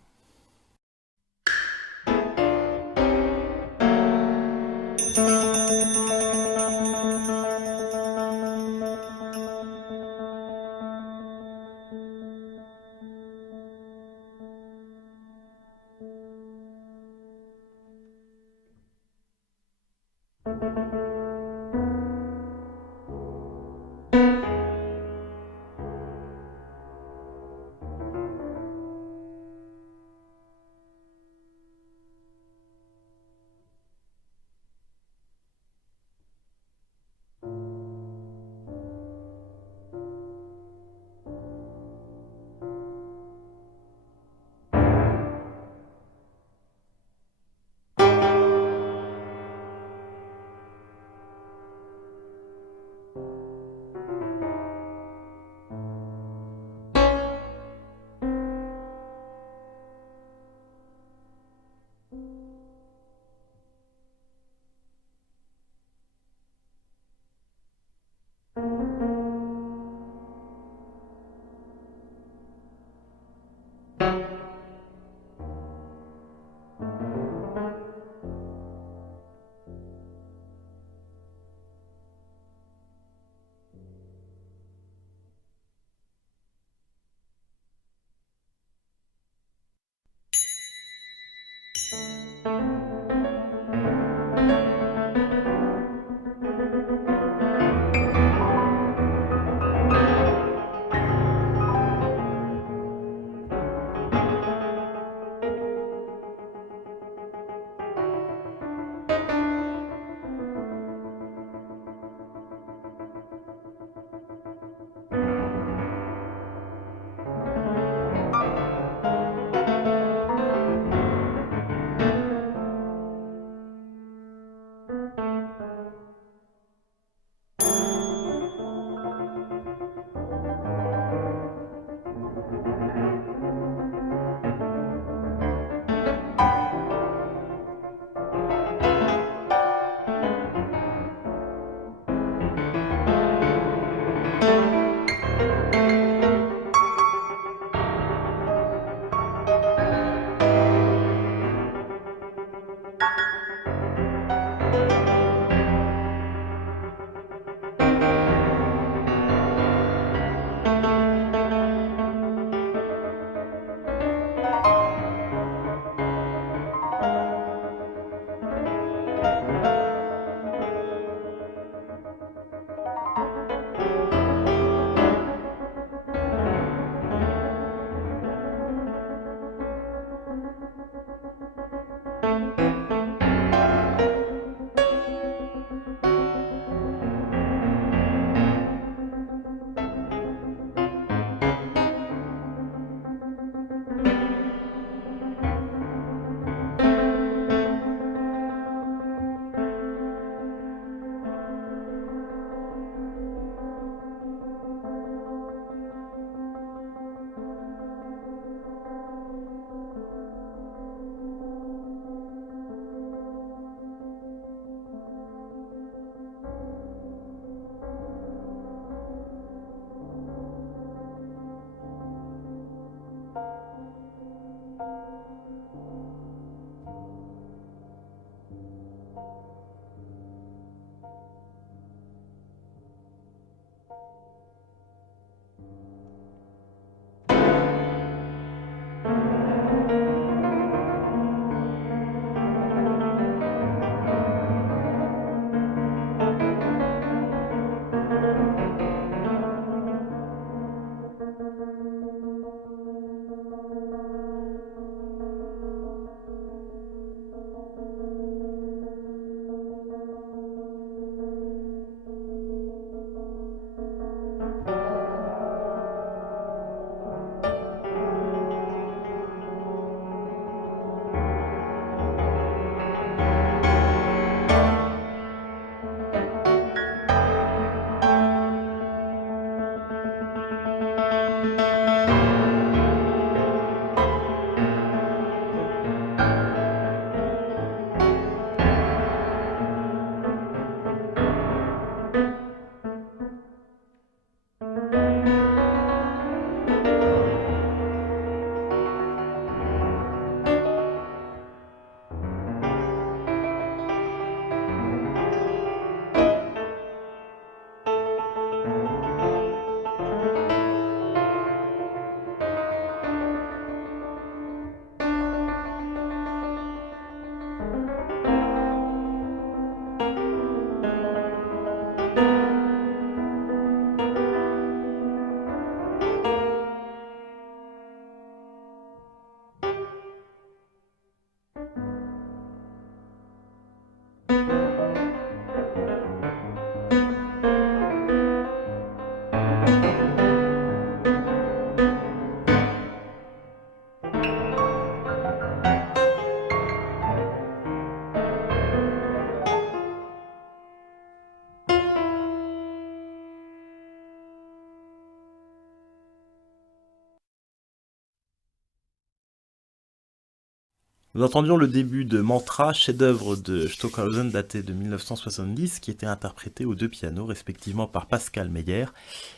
Nous entendions le début de Mantra, chef-d'œuvre de Stockhausen daté de 1970, qui était interprété aux deux pianos, respectivement par Pascal Meyer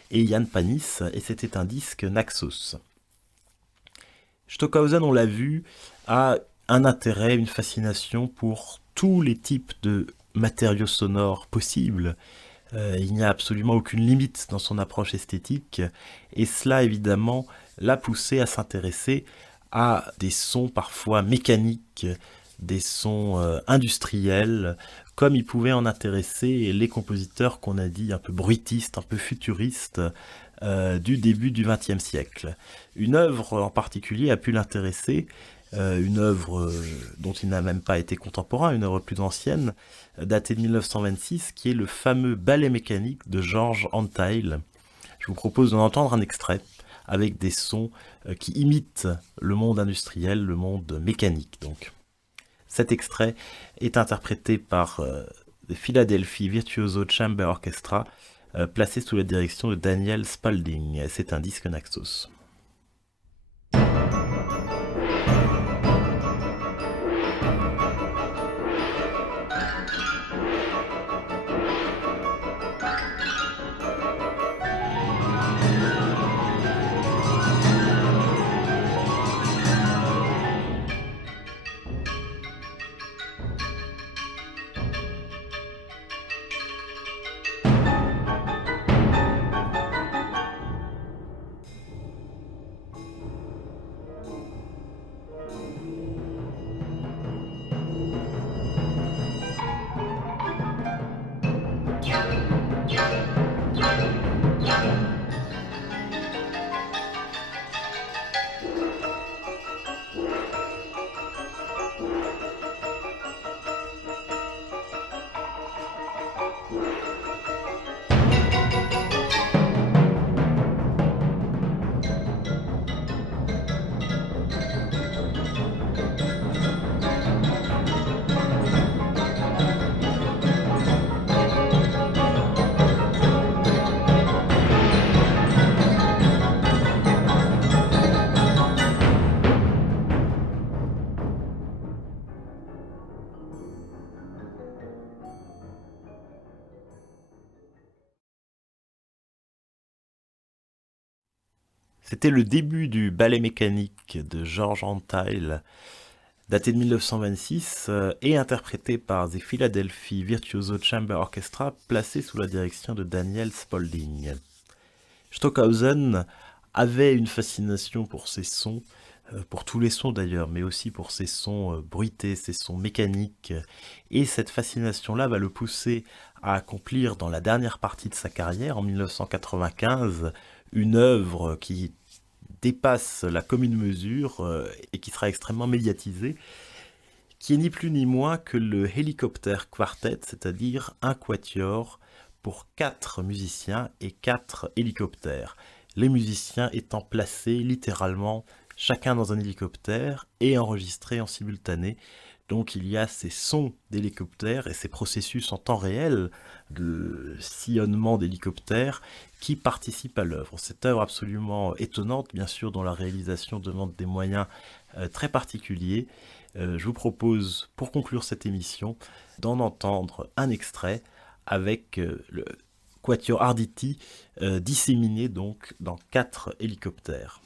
et Jan Panis, et c'était un disque Naxos. Stockhausen, on l'a vu, a un intérêt, une fascination pour tous les types de matériaux sonores possibles. Il n'y a absolument aucune limite dans son approche esthétique, et cela évidemment l'a poussé à s'intéresser à des sons parfois mécaniques, des sons industriels, comme il pouvait en intéresser les compositeurs qu'on a dit un peu bruitistes, un peu futuristes du début du XXe siècle. Une œuvre en particulier a pu l'intéresser, une œuvre dont il n'a même pas été contemporain, une œuvre plus ancienne, datée de 1926, qui est le fameux ballet mécanique de George Antheil. Je vous propose d'en entendre un extrait avec des sons qui imitent le monde industriel, le monde mécanique. Donc, cet extrait est interprété par the Philadelphia Virtuoso Chamber Orchestra, placé sous la direction de Daniel Spalding. C'est un disque Naxos. C'était le début du ballet mécanique de George Antheil, daté de 1926 et interprété par the Philadelphia Virtuoso Chamber Orchestra, placé sous la direction de Daniel Spalding. Stockhausen avait une fascination pour ces sons, pour tous les sons d'ailleurs, mais aussi pour ces sons bruités, ces sons mécaniques, et cette fascination-là va le pousser à accomplir dans la dernière partie de sa carrière, en 1995, une œuvre qui dépasse la commune mesure et qui sera extrêmement médiatisée, qui est ni plus ni moins que le Helicopter Quartet, c'est-à-dire un quatuor pour 4 musiciens et 4 hélicoptères. Les musiciens étant placés littéralement chacun dans un hélicoptère et enregistrés en simultané. Donc il y a ces sons d'hélicoptères et ces processus en temps réel de sillonnement d'hélicoptères qui participent à l'œuvre. Cette œuvre absolument étonnante, bien sûr, dont la réalisation demande des moyens très particuliers. Je vous propose, pour conclure cette émission, d'en entendre un extrait avec le Quatuor Arditi disséminé donc dans 4 hélicoptères.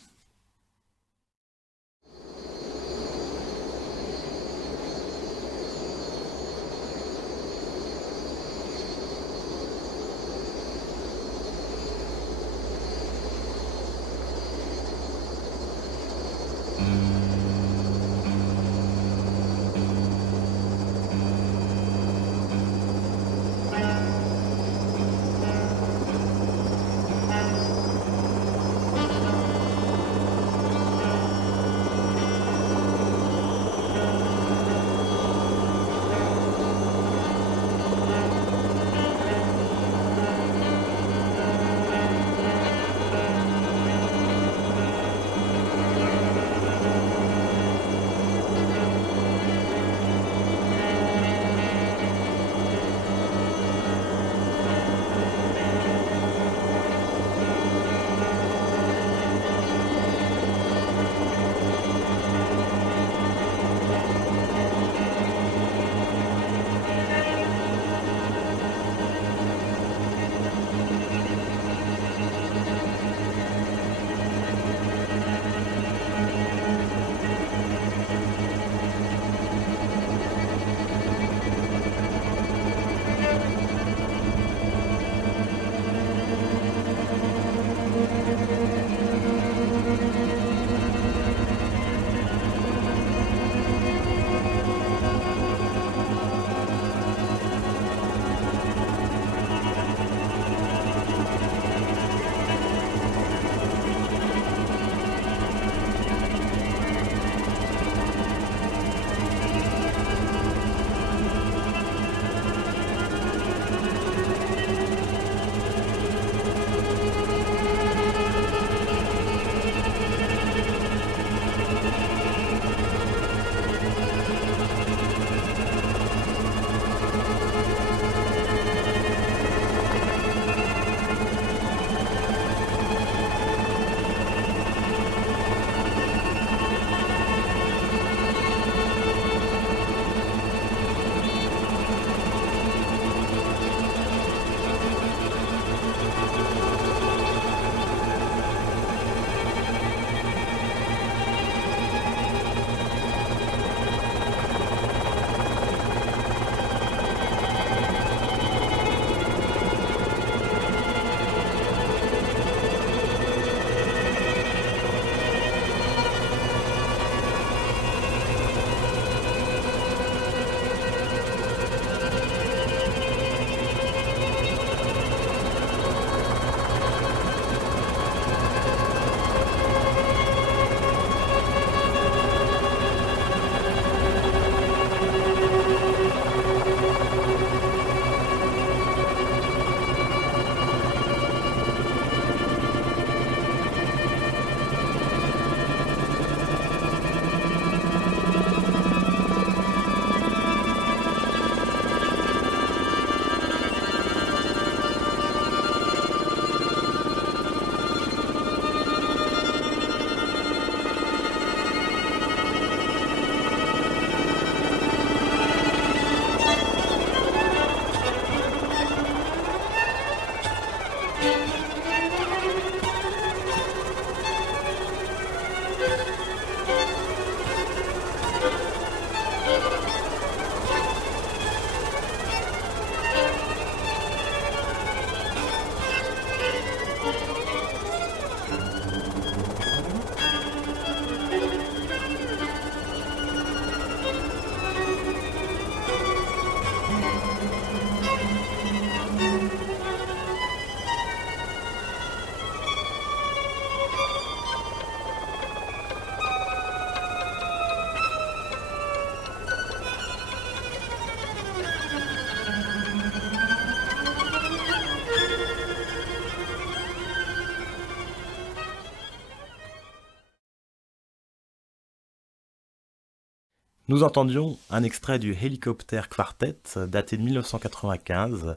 Nous entendions un extrait du Helicopter Quartet, daté de 1995,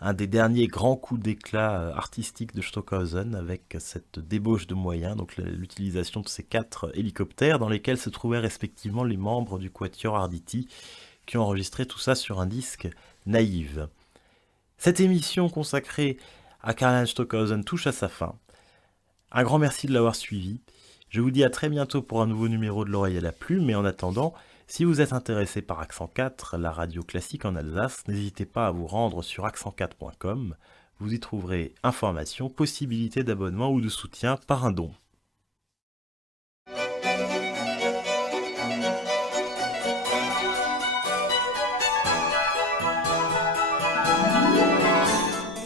un des derniers grands coups d'éclat artistiques de Stockhausen, avec cette débauche de moyens, donc l'utilisation de ces 4 hélicoptères, dans lesquels se trouvaient respectivement les membres du Quatuor Arditi, qui ont enregistré tout ça sur un disque Naïve. Cette émission consacrée à Karlheinz Stockhausen touche à sa fin. Un grand merci de l'avoir suivi. Je vous dis à très bientôt pour un nouveau numéro de l'Oreille à la Plume, mais en attendant, si vous êtes intéressé par Accent 4, la radio classique en Alsace, n'hésitez pas à vous rendre sur accent4.com. Vous y trouverez informations, possibilités d'abonnement ou de soutien par un don.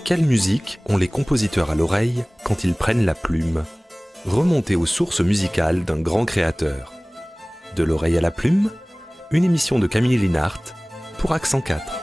Quelle musique ont les compositeurs à l'oreille quand ils prennent la plume ? Remontez aux sources musicales d'un grand créateur. De l'Oreille à la Plume, une émission de Camille Linhart pour Accent 4.